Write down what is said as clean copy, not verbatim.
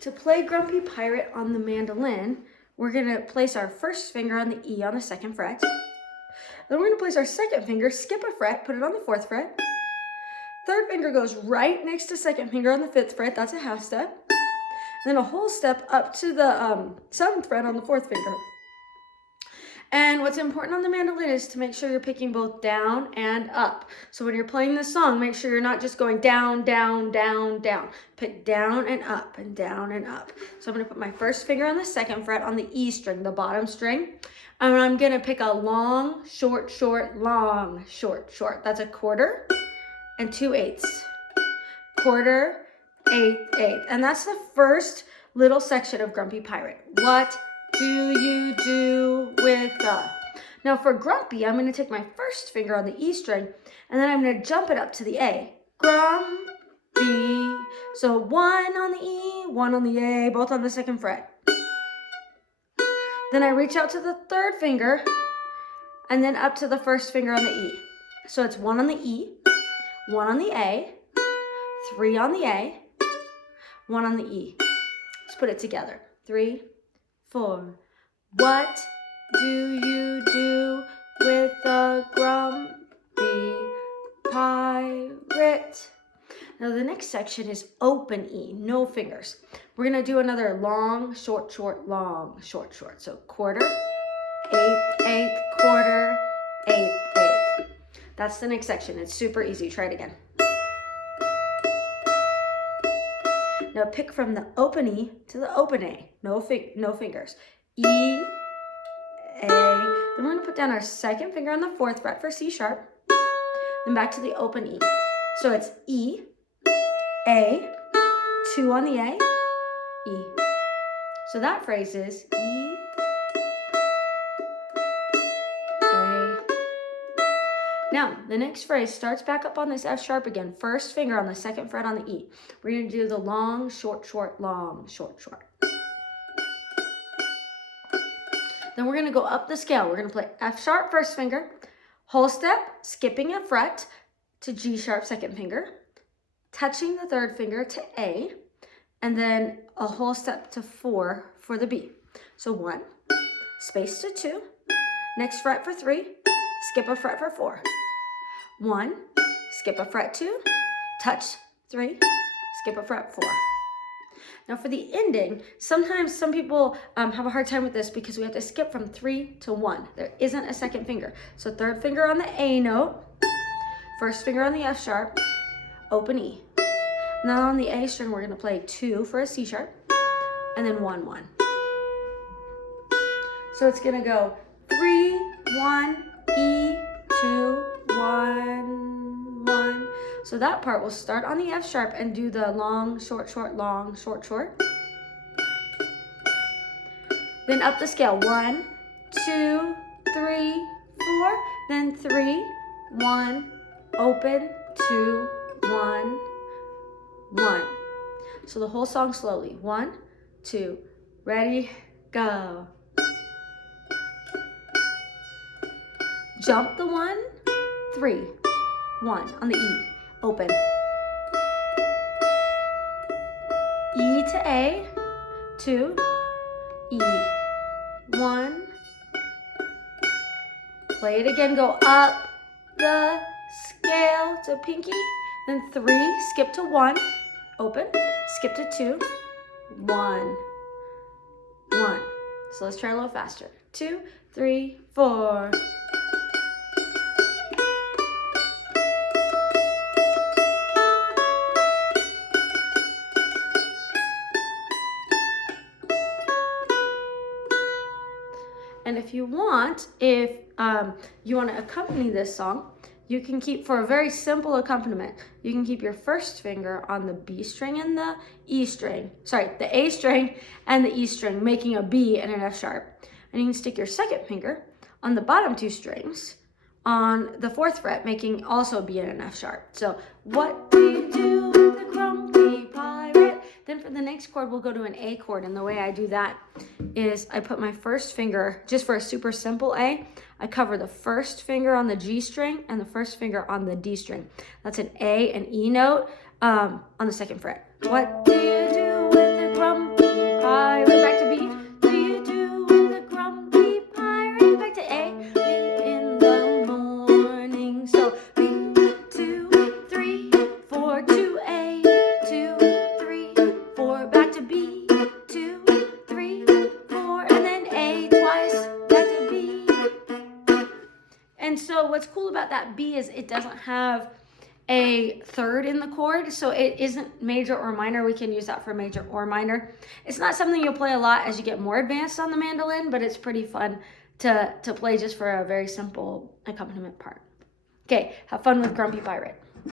To play Grumpy Pirate on the mandolin, we're gonna place our first finger on the E on the 2nd fret. Then we're gonna place our 2nd finger, skip a fret, put it on the 4th fret. 3rd finger goes right next to 2nd finger on the 5th fret, that's a half step. Then a whole step up to the 7th fret on the 4th finger. And what's important on the mandolin is to make sure you're picking both down and up. So when you're playing this song, make sure you're not just going down, down, down, down. Pick down and up and down and up. So I'm gonna put my first finger on the 2nd fret on the E string, the bottom string. And I'm gonna pick a long, short, short, long, short, short. That's a quarter and 2/8. Quarter, 8/8. And that's the first little section of Grumpy Pirate. What do you do with the? Now for Grumpy, I'm going to take my first finger on the E string, and then I'm going to jump it up to the A. Grumpy. So 1 on the E, 1 on the A, both on the 2nd fret. Then I reach out to the 3rd finger, and then up to the 1st finger on the E. So it's 1 on the E, 1 on the A, 3 on the A, 1 on the E. Let's put it together. 3, 4. What do you do with a grumpy pirate? Now the next section is open E, no fingers. We're gonna do another long, short, short, long, short, short. So quarter, 8/8, quarter, 8/8. That's the next section. It's super easy. Try it again. Now pick from the open E to the open A. No fingers. E, A. Then we're going to put down our 2nd finger on the 4th fret for C sharp. Then back to the open E. So it's E, A, 2 on the A, E. So that phrase is E, A. Now, the next phrase starts back up on this F sharp again. First finger on the 2nd fret on the E. We're going to do the long, short, short, long, short, short. Then we're going to go up the scale. We're going to play F sharp first finger, whole step, skipping a fret to G sharp 2nd finger, touching the 3rd finger to A, and then a whole step to 4 for the B. So 1, space to 2, next fret for 3, skip a fret for 4. 1, skip a fret 2, touch 3, skip a fret 4. Now for the ending, sometimes some people have a hard time with this because we have to skip from 3 to 1. There isn't a 2nd finger. So 3rd finger on the A note, 1st finger on the F sharp, open E. Now on the A string, we're going to play 2 for a C sharp, and then 1, 1. So it's going to go 3, 1, E, 2, 1, 1. So that part will start on the F sharp and do the long, short, short, long, short, short. Then up the scale, 1, 2, 3, 4. Then 3, 1, open, 2, 1, 1. So the whole song slowly. 1, 2, ready, go. Jump the 1, 3, 1 on the E, open. E to A, 2, E, 1. Play it again, go up the scale to pinky, then 3, skip to 1, open, skip to 2, 1, 1. So let's try a little faster. 2, 3, 4. And if you want to accompany this song, you can keep, for a very simple accompaniment, you can keep your first finger on the B string and the E string, the A string and the E string, making a B and an F sharp. And you can stick your 2nd finger on the bottom 2 strings on the 4th fret, making also a B and an F sharp. So what do you do with the grumpy pirate? Then for the next chord, we'll go to an A chord. And the way I do that is I put my first finger, just for a super simple A, I cover the first finger on the G string and the first finger on the D string. That's an A and E note on the 2nd fret. What do you do with the grumpy And so what's cool about that B is it doesn't have a third in the chord, so it isn't major or minor. We can use that for major or minor. It's not something you'll play a lot as you get more advanced on the mandolin, but it's pretty fun to play just for a very simple accompaniment part. Okay, have fun with Grumpy Pirate.